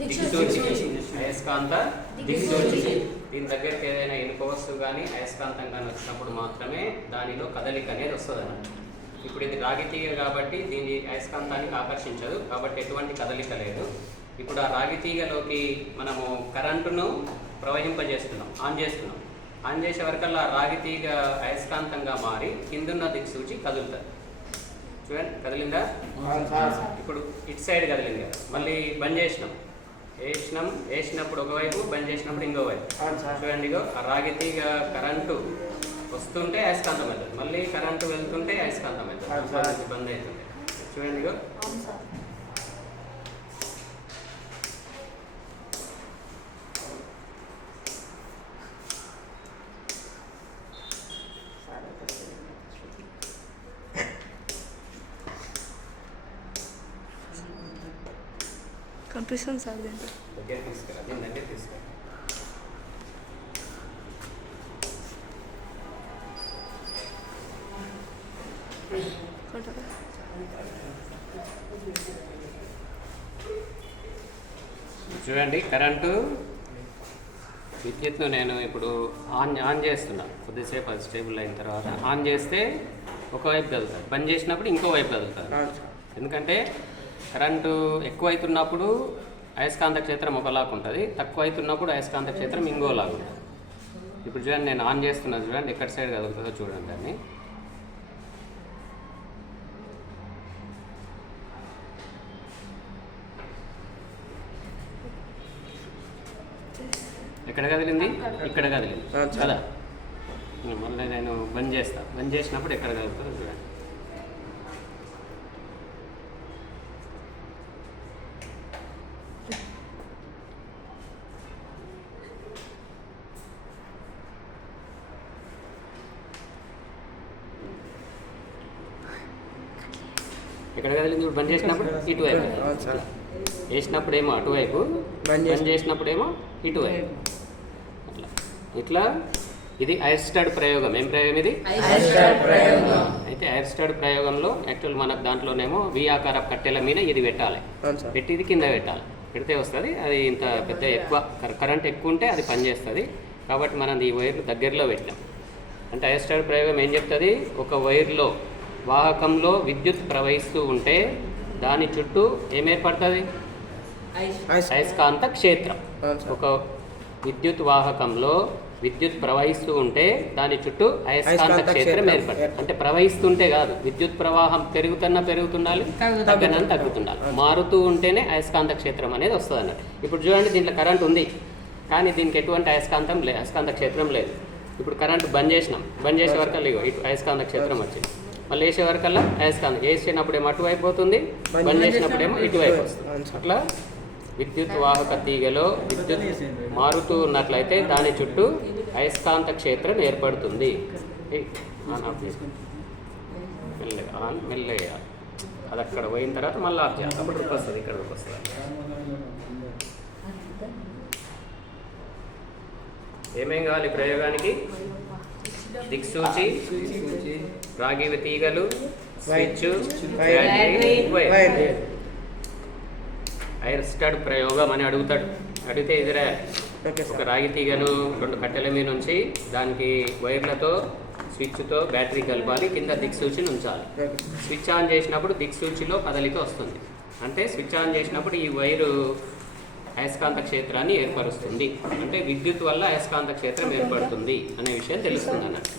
దిక్సూచి, అయస్కాంత దిక్సూచి. దీని దగ్గరికి ఏదైనా ఇనుప వస్తువు కానీ అయస్కాంతం కానీ వచ్చినప్పుడు మాత్రమే దానిలో కదలిక అనేది వస్తుంది అన్నమాట. ఇప్పుడు ఇది రాగి తీగ కాబట్టి దీని అయస్కాంతానికి ఆకర్షించదు, కాబట్టి ఎటువంటి కదలిక లేదు. ఇప్పుడు ఆ రాగి తీగలోకి మనము కరెంటును ప్రవహింపజేస్తున్నాం, ఆన్ చేస్తున్నాం. ఆన్ చేసే వరకల్లా రాగి తీగ అయస్కాంతంగా మారి కిందున్న దిక్సూచి కదులుతుంది. చూడండి కదిలిందా? ఇప్పుడు ఇటు సైడ్ కదిలింది కదా, మళ్ళీ బంద్ వేసినప్పుడు ఒకవైపు, బంద్ చేసినప్పుడు ఇంకో వైపు. చూడండి ఇగో ఆ రాగి తీగ కరెంటు వస్తుంటే అయస్కాంతం అవుతుంది, మళ్ళీ కరెంటు వెళ్తుంటే అయస్కాంతం అవుతుంది, బంద్ అవుతుంది. చూడండి ఇగో కనిపిస్తుంది సార్. దీంట్లో దగ్గర తీసుకురా, దీని దగ్గర తీసుకురా. చూడండి కరెంటు విద్యుత్ను నేను ఇప్పుడు ఆన్ చేస్తున్నా. కొద్దిసేపు అది స్టేబుల్ అయిన తర్వాత ఆన్ చేస్తే ఒకవైపు కదులుతుంది, బంద్ చేసినప్పుడు ఇంకో వైపు కదులుతుంది. ఎందుకంటే కరెంటు ఎక్కువ అవుతున్నప్పుడు అయస్కాంత క్షేత్రం ఒకలాగా ఉంటుంది, తక్కువ అవుతున్నప్పుడు అయస్కాంత క్షేత్రం ఇంకోలాగా ఉంటుంది. ఇప్పుడు చూడండి నేను ఆన్ చేస్తున్నా, చూడండి ఎక్కడ సైడ్ కదులుతుందో చూడండి. దాన్ని ఎక్కడ కదిలింది? ఇక్కడ కదిలింది కదా. మళ్ళీ నేను బంద్ చేస్తాను, బంద్ చేసినప్పుడు ఎక్కడ కదులుతుందో చూడండి. ఎక్కడ కదిలింది? ఇప్పుడు బంద్ చేసినప్పుడు ఇటువైపు, వేసినప్పుడేమో అటువైపు, బంద్ చేసినప్పుడేమో ఇటువైపు. అట్లా ఇట్లా ఇది ఐర్స్టడ్ ప్రయోగం. ఏం ప్రయోగం ఇది? అయితే ఐర్స్టడ్ ప్రయోగంలో యాక్చువల్ మనకు దాంట్లోనేమో వి ఆకార కట్టెల మీద ఇది పెట్టాలి, పెట్టి ఇది కింద పెట్టాలి, పెడితే వస్తుంది. అది ఇంత పెద్ద ఎక్కువ కరెంట్ ఎక్కువ ఉంటే అది పనిచేస్తుంది. కాబట్టి మనం ఈ వైర్లు దగ్గరలో పెట్టాం. అంటే ఐర్స్టడ్ ప్రయోగం ఏం చెప్తుంది? ఒక వైర్లో వాహకంలో విద్యుత్ ప్రవహిస్తూ ఉంటే దాని చుట్టూ ఏం ఏర్పడుతుంది? అయస్కాంత క్షేత్రం. ఒక విద్యుత్ వాహకంలో విద్యుత్ ప్రవహిస్తూ ఉంటే దాని చుట్టూ అయస్కాంత క్షేత్రం ఏర్పడుతుంది. అంటే ప్రవహిస్తుంటే కాదు, విద్యుత్ ప్రవాహం పెరుగుతుండాలి, తగ్గుతుండాలి, మారుతూ ఉంటేనే అయస్కాంత క్షేత్రం అనేది వస్తుంది అన్నట్టు. ఇప్పుడు చూడండి దీంట్లో కరెంట్ ఉంది, కానీ దీనికి ఎటువంటి అయస్కాంత క్షేత్రం లేదు. ఇప్పుడు కరెంట్ బంద్ చేసినాం, బంద్ చేసే వరకల్లా ఇటు అయస్కాంత క్షేత్రం వచ్చింది. మళ్ళీ వేసే వరకల్లా అయస్కాంతం, వేసినప్పుడేమో అటువైపు పోతుంది, బంద్ చేసినప్పుడేమో ఇటువైపు వస్తుంది. అట్లా విద్యుత్ వాహక తీగలో విద్యుత్ మారుతూ ఉన్నట్లయితే దాని చుట్టూ అయస్కాంత క్షేత్రం ఏర్పడుతుంది. మెల్లగా అది అక్కడ పోయిన తర్వాత మళ్ళీ ఆఫ్ చేయాలి, అప్పుడు రుక్ వస్తుంది, ఇక్కడ రుక్ వస్తుంది. ఏమేం కావాలి ప్రయోగానికి? దిక్సూచి, రాగి తీగలు, స్విచ్, ఐర్స్టడ్ ప్రయోగం అని అడుగుతాడు. అడిగితే ఎదురా ఒక రాగి తీగను 2 కట్టెల మీద నుంచి దానికి వైర్లతో స్విచ్తో బ్యాటరీ కలపాలి, కింద దిక్సూచిని ఉంచాలి. స్విచ్ ఆన్ చేసినప్పుడు దిక్సూచిలో కదలిక వస్తుంది. అంటే స్విచ్ ఆన్ చేసినప్పుడు ఈ వైరు అయస్కాంత క్షేత్రాన్ని ఏర్పరుస్తుంది. అంటే విద్యుత్ వల్ల అయస్కాంత క్షేత్రం ఏర్పడుతుంది అనే విషయం తెలుస్తుంది అన్నట్టు.